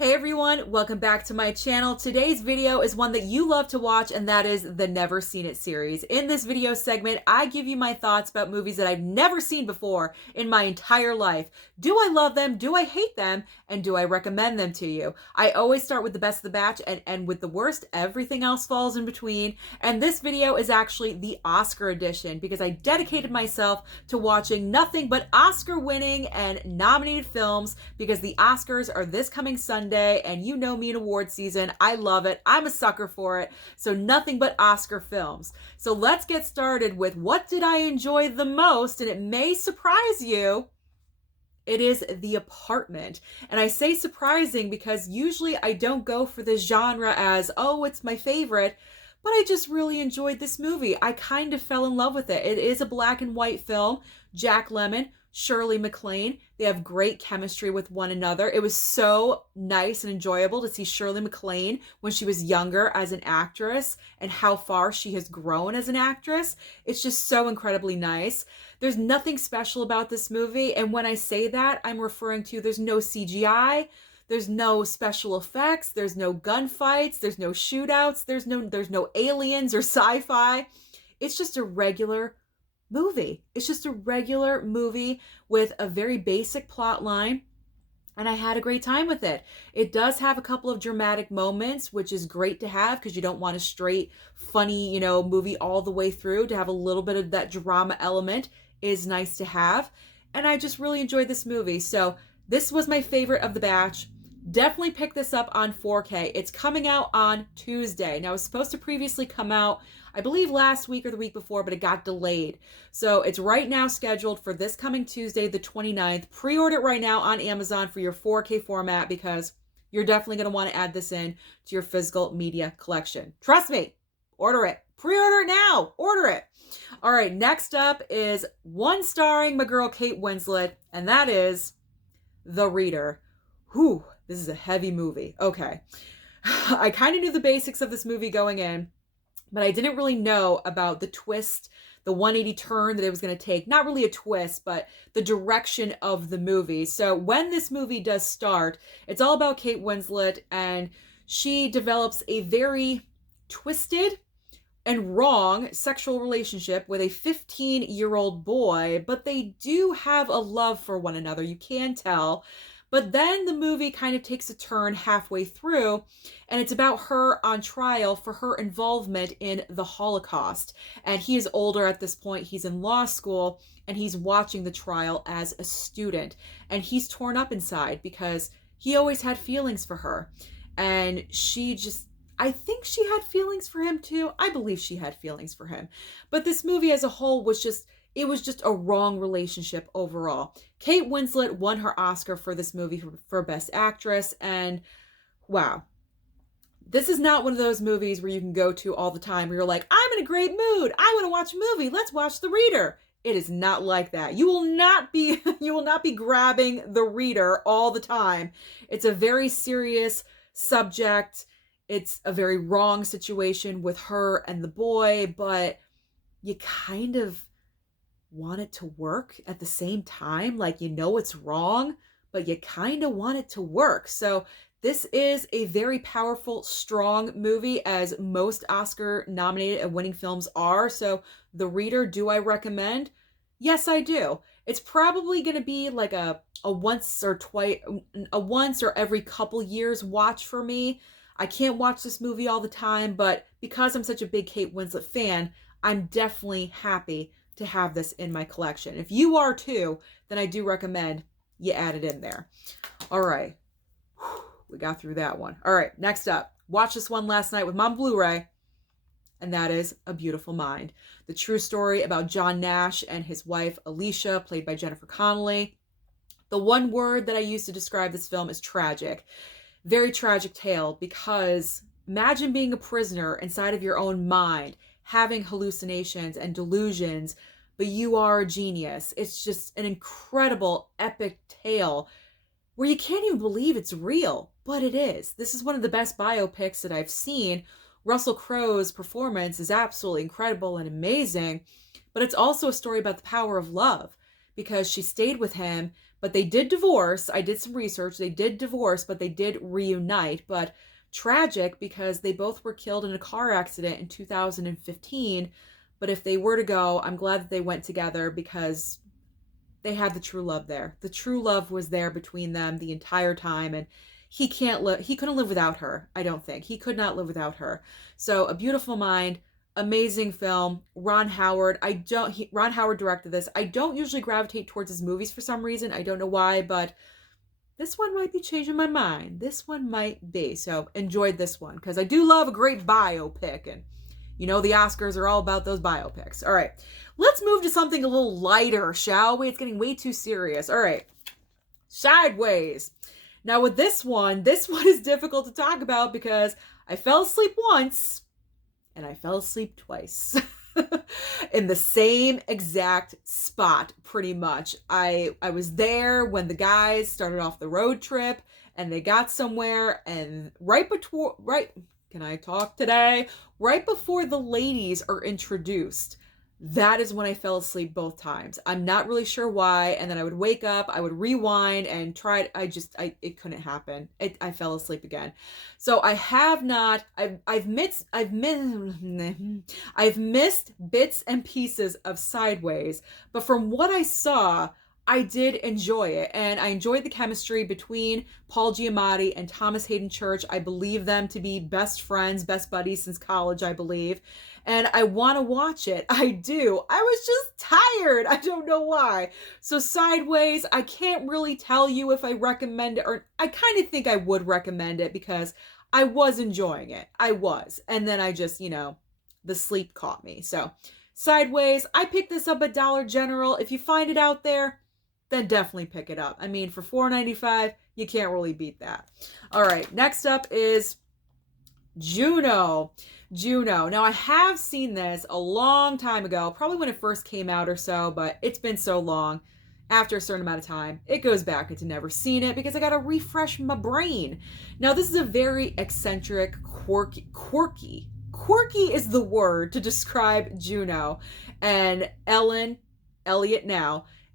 Hey everyone, welcome back to my channel. Today's video is one that you love to watch, and that is the Never Seen It series. In this video segment, I give you my thoughts about movies that I've never seen before in my entire life. Do I love them? Do I hate them? And do I recommend them to you? I always start with the best of the batch and end with the worst. Everything else falls in between. And this video is actually the Oscar edition because I dedicated myself to watching nothing but Oscar-winning and nominated films because the Oscars are this coming Sunday. And you know me in award season. I love it. I'm a sucker for it. So nothing but Oscar films. So let's get started with what did I enjoy the most? And it may surprise you. It is The Apartment. And I say surprising because usually I don't go for this genre as, oh, it's my favorite. But I just really enjoyed this movie. I kind of fell in love with it. It is a black and white film. Jack Lemmon, Shirley MacLaine, they have great chemistry with one another. It was so nice and enjoyable to see Shirley MacLaine when she was younger as an actress and how far she has grown as an actress. It's just so incredibly nice. There's nothing special about this movie, and when I say that, I'm referring to there's no CGI, there's no special effects, there's no gunfights, there's no shootouts, there's no aliens or sci-fi. It's just a regular movie. It's just a regular movie with a very basic plot line, and I had a great time with it. It does have a couple of dramatic moments, which is great to have because you don't want a straight, funny, movie all the way through. To have a little bit of that drama element is nice to have, and I just really enjoyed this movie. So this was my favorite of the batch. Definitely pick this up on 4K. It's coming out on Tuesday. Now, it was supposed to previously come out, I believe, last week or the week before, but it got delayed. So it's right now scheduled for this coming Tuesday, the 29th. Pre-order it right now on Amazon for your 4K format because you're definitely going to want to add this in to your physical media collection. Trust me. Order it. Pre-order it now. Order it. All right, next up is one starring my girl Kate Winslet, and that is The Reader. Whew, this is a heavy movie. Okay. I kind of knew the basics of this movie going in, but I didn't really know about the twist, the 180 turn that it was going to take. Not really a twist, but the direction of the movie. So when this movie does start, it's all about Kate Winslet, and she develops a very twisted and wrong sexual relationship with a 15-year-old boy, but they do have a love for one another. You can tell. But then the movie kind of takes a turn halfway through, and it's about her on trial for her involvement in the Holocaust. And he is older at this point. He's in law school, and he's watching the trial as a student. And he's torn up inside because he always had feelings for her. And I think she had feelings for him too. I believe she had feelings for him. But this movie as a whole was just a wrong relationship overall. Kate Winslet won her Oscar for this movie for Best Actress, and wow. This is not one of those movies where you can go to all the time where you're like, I'm in a great mood. I want to watch a movie. Let's watch The Reader. It is not like that. You will not be grabbing The Reader all the time. It's a very serious subject. It's a very wrong situation with her and the boy, but you kind of want it to work at the same time. Like, it's wrong, but you kind of want it to work. So this is a very powerful, strong movie, as most Oscar nominated and winning films are. So The Reader, do I recommend? Yes, I do. It's probably going to be like a once or every couple years watch for me. I can't watch this movie all the time, but because I'm such a big Kate Winslet fan, I'm definitely happy to have this in my collection. If you are too, then I do recommend you add it in there. All right. We got through that one. All right, next up. Watched this one last night with Mom Blu-ray, and that is A Beautiful Mind. The true story about John Nash and his wife, Alicia, played by Jennifer Connelly. The one word that I use to describe this film is tragic. Very tragic tale, because imagine being a prisoner inside of your own mind, having hallucinations and delusions, but you are a genius. It's just an incredible, epic tale where you can't even believe it's real, but it is. This is one of the best biopics that I've seen. Russell Crowe's performance is absolutely incredible and amazing, but it's also a story about the power of love, because she stayed with him, But they did divorce. I did some research. They did divorce, but they did reunite. But tragic because they both were killed in a car accident in 2015. But if they were to go, I'm glad that they went together because they had the true love there. The true love was there between them the entire time, and he couldn't live without her. I don't think he could not live without her. So A Beautiful Mind, amazing film. Ron Howard directed this. I don't usually gravitate towards his movies for some reason. I don't know why, but this one might be changing my mind. This one might be. So enjoyed this one because I do love a great biopic, and you know the Oscars are all about those biopics. All right, let's move to something a little lighter, shall we? It's getting way too serious. All right, Sideways. Now with this one is difficult to talk about because I fell asleep once and I fell asleep twice in the same exact spot, pretty much. I was there when the guys started off the road trip and they got somewhere, and can I talk today? Right before the ladies are introduced, that is when I fell asleep both times. I'm not really sure why. And then I would wake up, I would rewind and try it. It couldn't happen. I fell asleep again. So I've missed bits and pieces of Sideways, but from what I saw, I did enjoy it, and I enjoyed the chemistry between Paul Giamatti and Thomas Hayden Church. I believe them to be best friends, best buddies since college, I believe. And I want to watch it. I do. I was just tired. I don't know why. So Sideways, I can't really tell you if I recommend it, or I kind of think I would recommend it because I was enjoying it. I was. And then I just, the sleep caught me. So Sideways, I picked this up at Dollar General. If you find it out there, then definitely pick it up. I mean, for $4.95, you can't really beat that. All right, next up is Juno. Now, I have seen this a long time ago, probably when it first came out or so, but it's been so long. After a certain amount of time, it goes back into never seen it because I got to refresh my brain. Now, this is a very eccentric, quirky is the word to describe Juno. And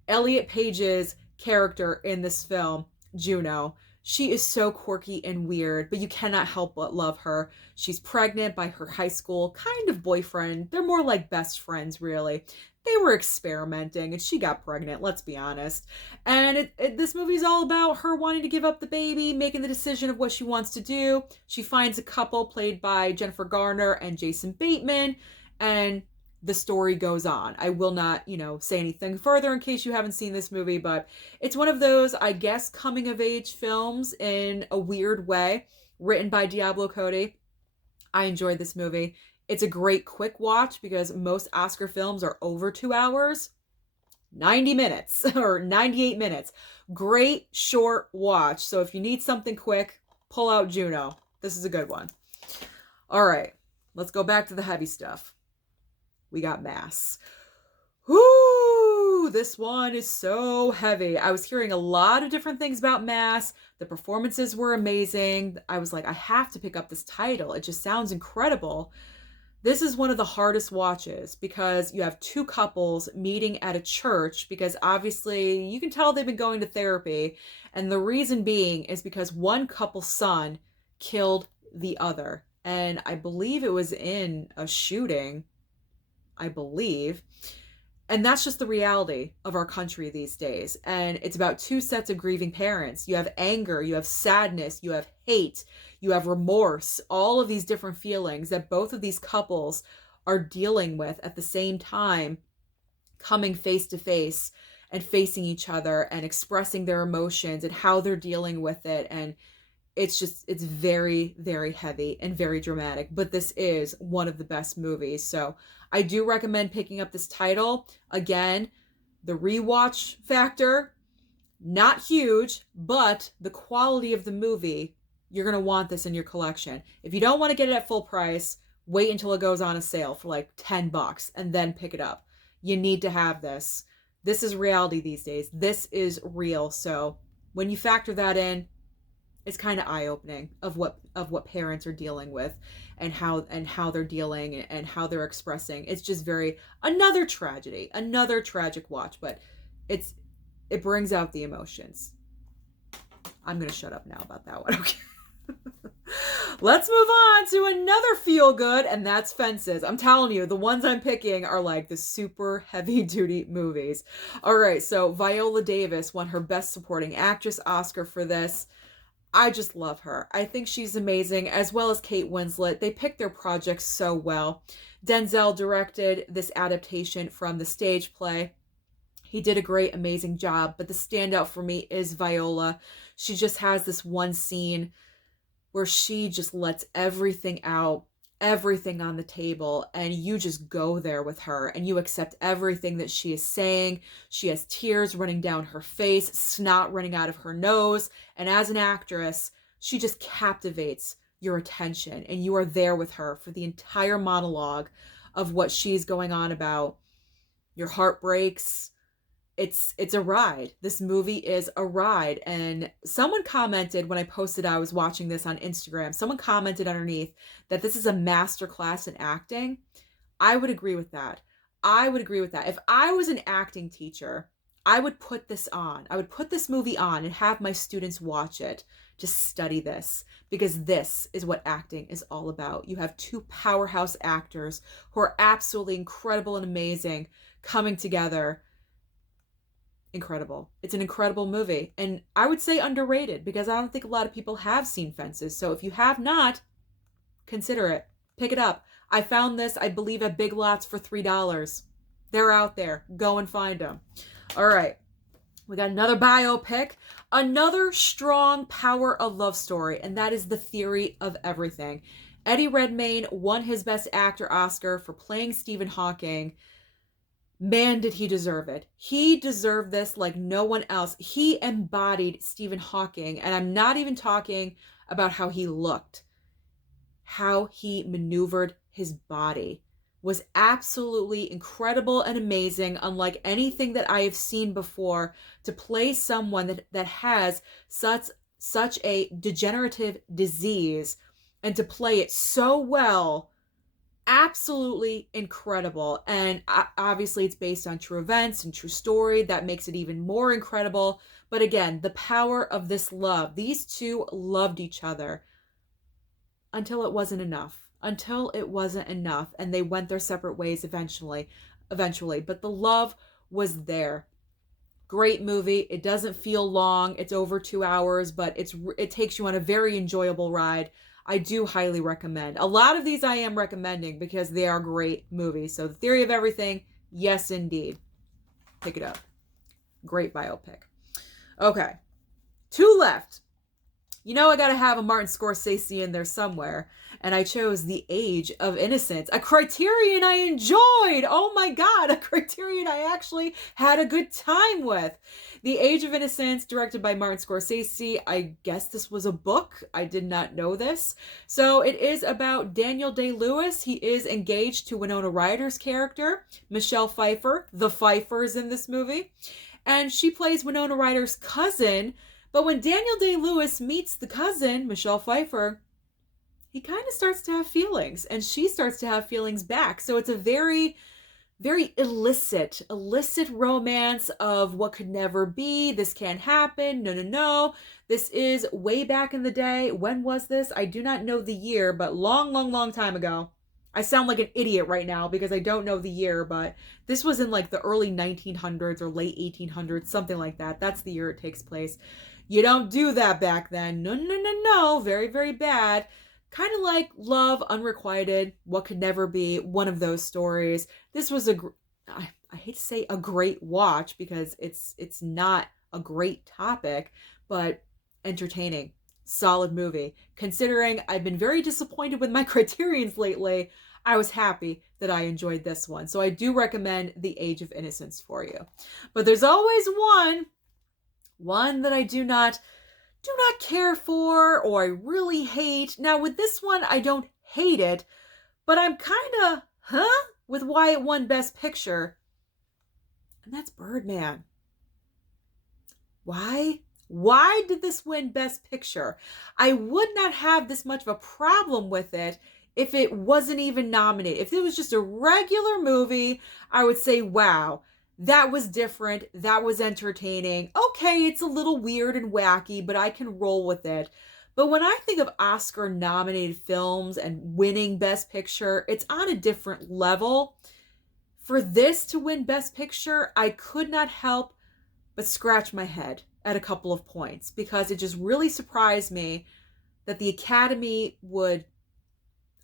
Elliot Page's character in this film, Juno. She is so quirky and weird, but you cannot help but love her. She's pregnant by her high school kind of boyfriend. They're more like best friends, really. They were experimenting and she got pregnant, let's be honest. And this movie is all about her wanting to give up the baby, making the decision of what she wants to do. She finds a couple played by Jennifer Garner and Jason Bateman, and the story goes on. I will not, say anything further in case you haven't seen this movie, but it's one of those, I guess, coming of age films in a weird way, written by Diablo Cody. I enjoyed this movie. It's a great quick watch because most Oscar films are over 2 hours. 90 minutes or 98 minutes. Great short watch. So if you need something quick, pull out Juno. This is a good one. All right, let's go back to the heavy stuff. We got Mass. Whoo! This one is so heavy. I was hearing a lot of different things about Mass. The performances were amazing. I was like, I have to pick up this title. It just sounds incredible. This is one of the hardest watches because you have two couples meeting at a church because obviously you can tell they've been going to therapy. And the reason being is because one couple's son killed the other. And I believe it was in a shooting. I believe. And that's just the reality of our country these days. And it's about two sets of grieving parents. You have anger, you have sadness, you have hate, you have remorse, all of these different feelings that both of these couples are dealing with at the same time, coming face to face and facing each other and expressing their emotions and how they're dealing with it. And it's very, very heavy and very dramatic, but this is one of the best movies. So I do recommend picking up this title. Again, the rewatch factor, not huge, but the quality of the movie, you're going to want this in your collection. If you don't want to get it at full price, wait until it goes on a sale for like $10 and then pick it up. You need to have this. This is reality these days. This is real. So when you factor that in, it's kind of eye-opening of what parents are dealing with and how they're dealing and how they're expressing. It's just another tragedy, another tragic watch, but it's It brings out the emotions. I'm going to shut up now about that one. Okay. Let's move on to another feel good, and that's Fences. I'm telling you, the ones I'm picking are like the super heavy duty movies. All right, so Viola Davis won her Best Supporting Actress Oscar for this. I just love her. I think she's amazing, as well as Kate Winslet. They picked their projects so well. Denzel directed this adaptation from the stage play. He did a great, amazing job, but the standout for me is Viola. She just has this one scene where she just lets everything out, everything on the table, and you just go there with her and you accept everything that she is saying. She has tears running down her face, snot running out of her nose, and as an actress, she just captivates your attention, and you are there with her for the entire monologue of what she's going on about. Your heart breaks. It's a ride. This movie is a ride. And someone commented when I posted I was watching this on Instagram, someone commented underneath that this is a masterclass in acting. I would agree with that. I would agree with that. If I was an acting teacher, I would put this on. I would put this movie on and have my students watch it to study this, because this is what acting is all about. You have two powerhouse actors who are absolutely incredible and amazing coming together. Incredible. It's an incredible movie, and I would say underrated, because I don't think a lot of people have seen Fences. So if you have not, consider it. Pick it up. I found this, I believe, at Big Lots for $3. They're out there. Go and find them. All right. We got another biopic, another strong power of love story, and that is The Theory of Everything. Eddie Redmayne won his Best Actor Oscar for playing Stephen Hawking. Man, did he deserve it. He deserved this like no one else. He embodied Stephen Hawking, and I'm not even talking about how he looked. How he maneuvered his body was absolutely incredible and amazing, unlike anything that I have seen before, to play someone that has such a degenerative disease, and to play it so well. Absolutely incredible. And obviously it's based on true events and true story. That makes it even more incredible. But again, the power of this love. These two loved each other until it wasn't enough. And they went their separate ways eventually. But the love was there. Great movie. It doesn't feel long. It's over 2 hours, but it takes you on a very enjoyable ride. I do highly recommend. A lot of these I am recommending because they are great movies. So The Theory of Everything, yes indeed. Pick it up. Great biopic. Okay. 2 left. You know I gotta have a Martin Scorsese in there somewhere. And I chose The Age of Innocence. A Criterion I enjoyed! Oh my god, a Criterion I actually had a good time with. The Age of Innocence, directed by Martin Scorsese. I guess this was a book. I did not know this. So it is about Daniel Day-Lewis. He is engaged to Winona Ryder's character, Michelle Pfeiffer. The Pfeiffers in this movie. And she plays Winona Ryder's cousin. But when Daniel Day-Lewis meets the cousin, Michelle Pfeiffer, he kind of starts to have feelings, and she starts to have feelings back. So it's a very, very illicit romance of what could never be. This can't happen. No. This is way back in the day. When was this? I do not know the year, but long time ago. I sound like an idiot right now because I don't know the year, but this was in like the early 1900s or late 1800s, something like that. That's the year it takes place. You don't do that back then. No. Very, very bad. Kind of like Love, Unrequited, What Could Never Be, one of those stories. This was I hate to say a great watch because it's not a great topic, but entertaining. Solid movie. Considering I've been very disappointed with my Criterions lately, I was happy that I enjoyed this one. So I do recommend The Age of Innocence for you. But there's always one that I do not care for, or I really hate. Now with this one, I don't hate it, but I'm kind of, with why it won Best Picture. And that's Birdman. Why? Why did this win Best Picture? I would not have this much of a problem with it if it wasn't even nominated. If it was just a regular movie, I would say, wow, that was different. That was entertaining. Okay, it's a little weird and wacky, but I can roll with it. But when I think of Oscar nominated films and winning Best Picture, it's on a different level. For this to win Best Picture, I could not help but scratch my head at a couple of points because it just really surprised me that the Academy would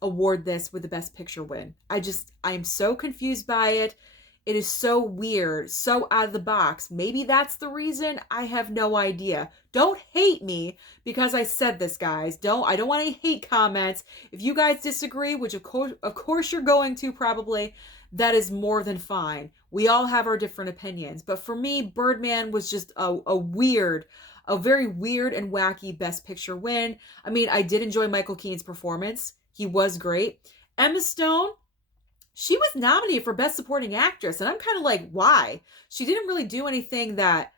award this with the Best Picture win. I am so confused by it. It is so weird, so out of the box. Maybe that's the reason. I have no idea. Don't hate me because I said this, guys. I don't want any hate comments. If you guys disagree, which of course you're going to probably, that is more than fine. We all have our different opinions. But for me, Birdman was just a very weird and wacky Best Picture win. I mean, I did enjoy Michael Keaton's performance. He was great. Emma Stone, she was nominated for Best Supporting Actress, and I'm kind of like, why? She didn't really do anything that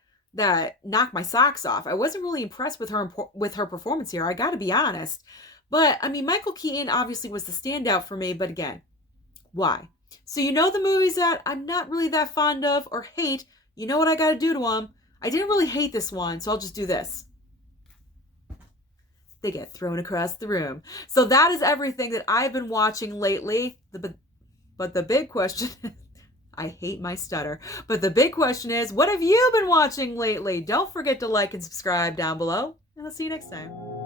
knocked my socks off. I wasn't really impressed with her performance here. I got to be honest. But I mean, Michael Keaton obviously was the standout for me. But again, why? So you know the movies that I'm not really that fond of or hate. You know what I got to do to them? I didn't really hate this one, so I'll just do this. They get thrown across the room. So that is everything that I've been watching lately. But the big question, I hate my stutter, but the big question is, what have you been watching lately? Don't forget to like and subscribe down below, and I'll see you next time.